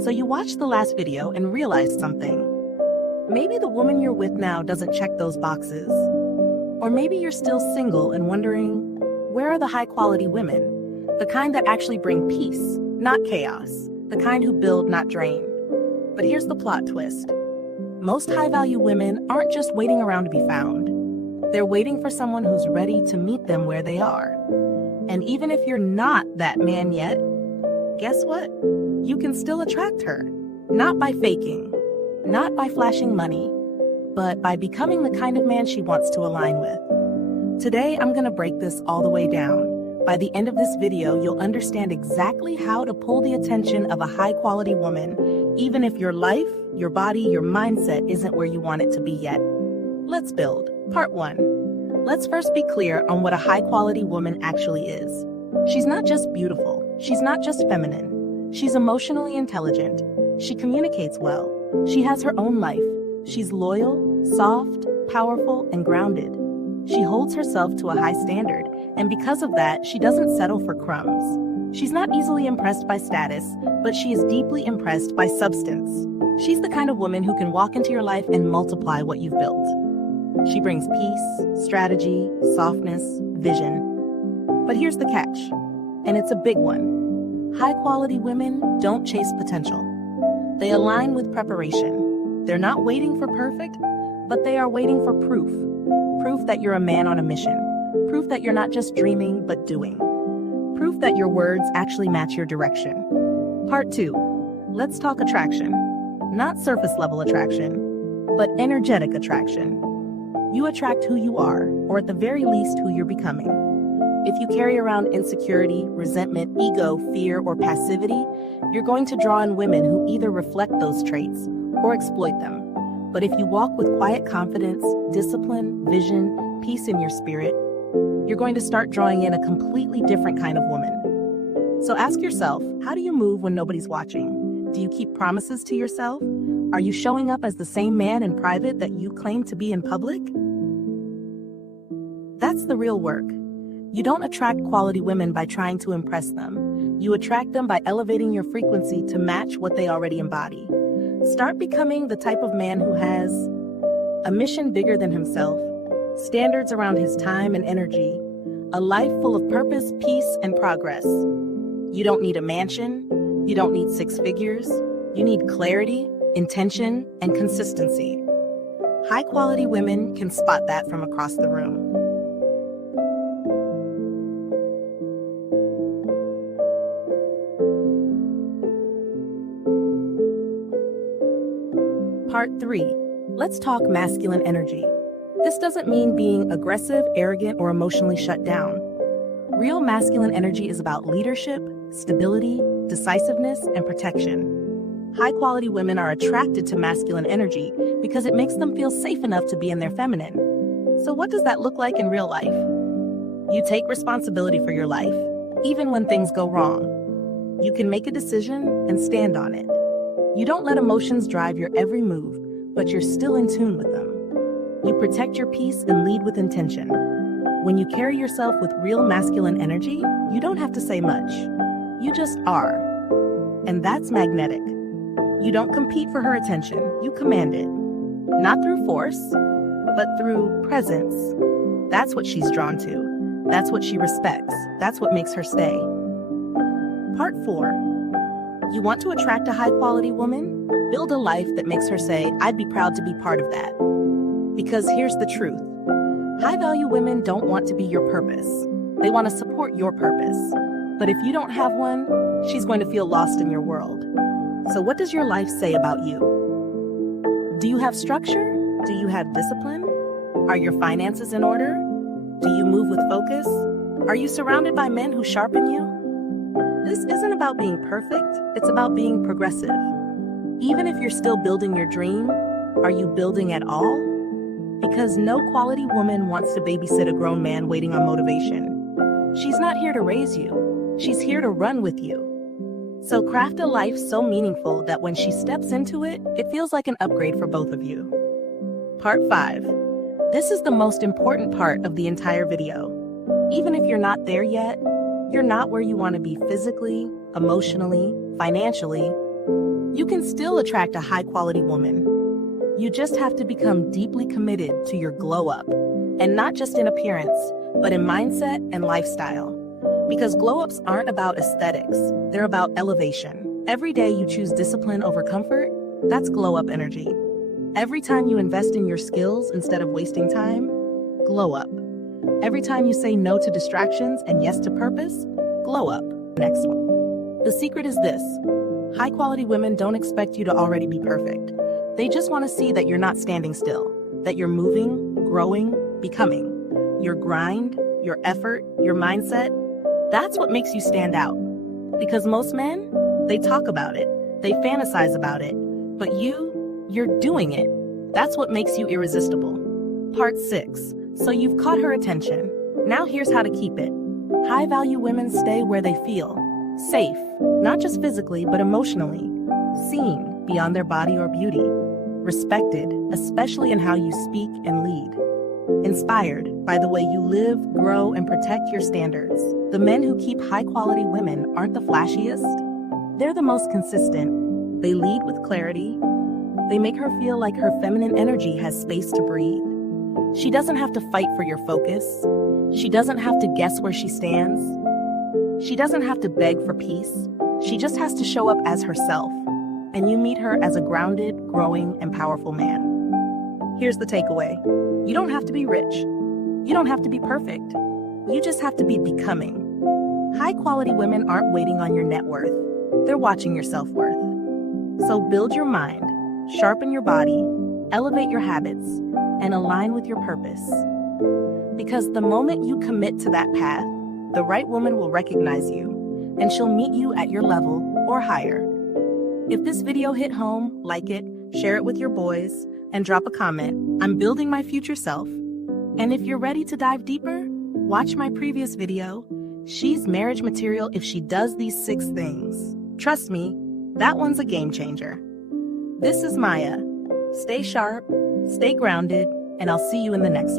So you watched the last video and realized something. Maybe the woman you're with now doesn't check those boxes. Or maybe you're still single and wondering, where are the high-quality women? The kind that actually bring peace, not chaos. The kind who build, not drain. But here's the plot twist. Most high-value women aren't just waiting around to be found. They're waiting for someone who's ready to meet them where they are. And even if you're not that man yet, guess what? You can still attract her. Not by faking, not by flashing money, but by becoming the kind of man she wants to align with. Today, I'm gonna break this all the way down. By the end of this video, you'll understand exactly how to pull the attention of a high-quality woman, even if your life, your body, your mindset isn't where you want it to be yet. Let's build. Part 1. Let's first be clear on what a high-quality woman actually is. She's not just beautiful. She's not just feminine. She's emotionally intelligent. She communicates well. She has her own life. She's loyal, soft, powerful, and grounded. She holds herself to a high standard, and because of that, she doesn't settle for crumbs. She's not easily impressed by status, but she is deeply impressed by substance. She's the kind of woman who can walk into your life and multiply what you've built. She brings peace, strategy, softness, vision. But here's the catch, and it's a big one. High-quality women don't chase potential. They align with preparation. They're not waiting for perfect, but they are waiting for proof. Proof that you're a man on a mission. Proof that you're not just dreaming, but doing. Proof that your words actually match your direction. Part 2. Let's talk attraction. Not surface-level attraction, but energetic attraction. You attract who you are, or at the very least, who you're becoming. If you carry around insecurity, resentment, ego, fear, or passivity, you're going to draw in women who either reflect those traits or exploit them. But if you walk with quiet confidence, discipline, vision, peace in your spirit, you're going to start drawing in a completely different kind of woman. So ask yourself, how do you move when nobody's watching? Do you keep promises to yourself? Are you showing up as the same man in private that you claim to be in public? That's the real work. You don't attract quality women by trying to impress them. You attract them by elevating your frequency to match what they already embody. Start becoming the type of man who has a mission bigger than himself, standards around his time and energy, a life full of purpose, peace, and progress. You don't need a mansion. You don't need 6 figures. You need clarity, intention, and consistency. High-quality women can spot that from across the room. Part 3. Let's talk masculine energy. This doesn't mean being aggressive, arrogant, or emotionally shut down. Real masculine energy is about leadership, stability, decisiveness, and protection. High-quality women are attracted to masculine energy because it makes them feel safe enough to be in their feminine. So what does that look like in real life? You take responsibility for your life, even when things go wrong. You can make a decision and stand on it. You don't let emotions drive your every move, but you're still in tune with them. You protect your peace and lead with intention. When you carry yourself with real masculine energy, you don't have to say much. You just are. And that's magnetic. You don't compete for her attention, you command it. Not through force, but through presence. That's what she's drawn to. That's what she respects. That's what makes her stay. Part 4. You want to attract a high-quality woman? Build a life that makes her say, I'd be proud to be part of that. Because here's the truth. High-value women don't want to be your purpose. They want to support your purpose. But if you don't have one, she's going to feel lost in your world. So what does your life say about you? Do you have structure? Do you have discipline? Are your finances in order? Do you move with focus? Are you surrounded by men who sharpen you? This isn't about being perfect, it's about being progressive. Even if you're still building your dream, are you building at all? Because no quality woman wants to babysit a grown man waiting on motivation. She's not here to raise you, she's here to run with you. So craft a life so meaningful that when she steps into it, it feels like an upgrade for both of you. Part 5. This is the most important part of the entire video. Even if you're not there yet, you're not where you want to be physically, emotionally, financially, You can still attract a high-quality woman. You just have to become deeply committed to your glow up, and not just in appearance, but in mindset and lifestyle. Because glow-ups aren't about aesthetics, they're about elevation. Every day you choose discipline over comfort, that's glow-up energy. Every time you invest in your skills instead of wasting time, glow up. Every time you say no to distractions and yes to purpose, glow up. Next one. The secret is this. High-quality women don't expect you to already be perfect. They just want to see that you're not standing still, that you're moving, growing, becoming. Your grind, your effort, your mindset, that's what makes you stand out. Because most men, they talk about it, they fantasize about it, but you're doing it. That's what makes you irresistible. Part 6. So you've caught her attention. Now here's how to keep it. High-value women stay where they feel safe, not just physically, but emotionally. Seen beyond their body or beauty. Respected, especially in how you speak and lead. Inspired by the way you live, grow, and protect your standards. The men who keep high-quality women aren't the flashiest. They're the most consistent. They lead with clarity. They make her feel like her feminine energy has space to breathe. She doesn't have to fight for your focus. She doesn't have to guess where she stands. She doesn't have to beg for peace. She just has to show up as herself. And you meet her as a grounded, growing, and powerful man. Here's the takeaway. You don't have to be rich. You don't have to be perfect. You just have to be becoming. High-quality women aren't waiting on your net worth. They're watching your self-worth. So build your mind, sharpen your body, elevate your habits, and align with your purpose. Because the moment you commit to that path, the right woman will recognize you, and she'll meet you at your level or higher. If this video hit home, like it, share it with your boys, and drop a comment. I'm building my future self. And if you're ready to dive deeper, watch my previous video. She's marriage material if she does these 6 things. Trust me, that one's a game changer. This is Maya. Stay sharp, stay grounded, and I'll see you in the next one.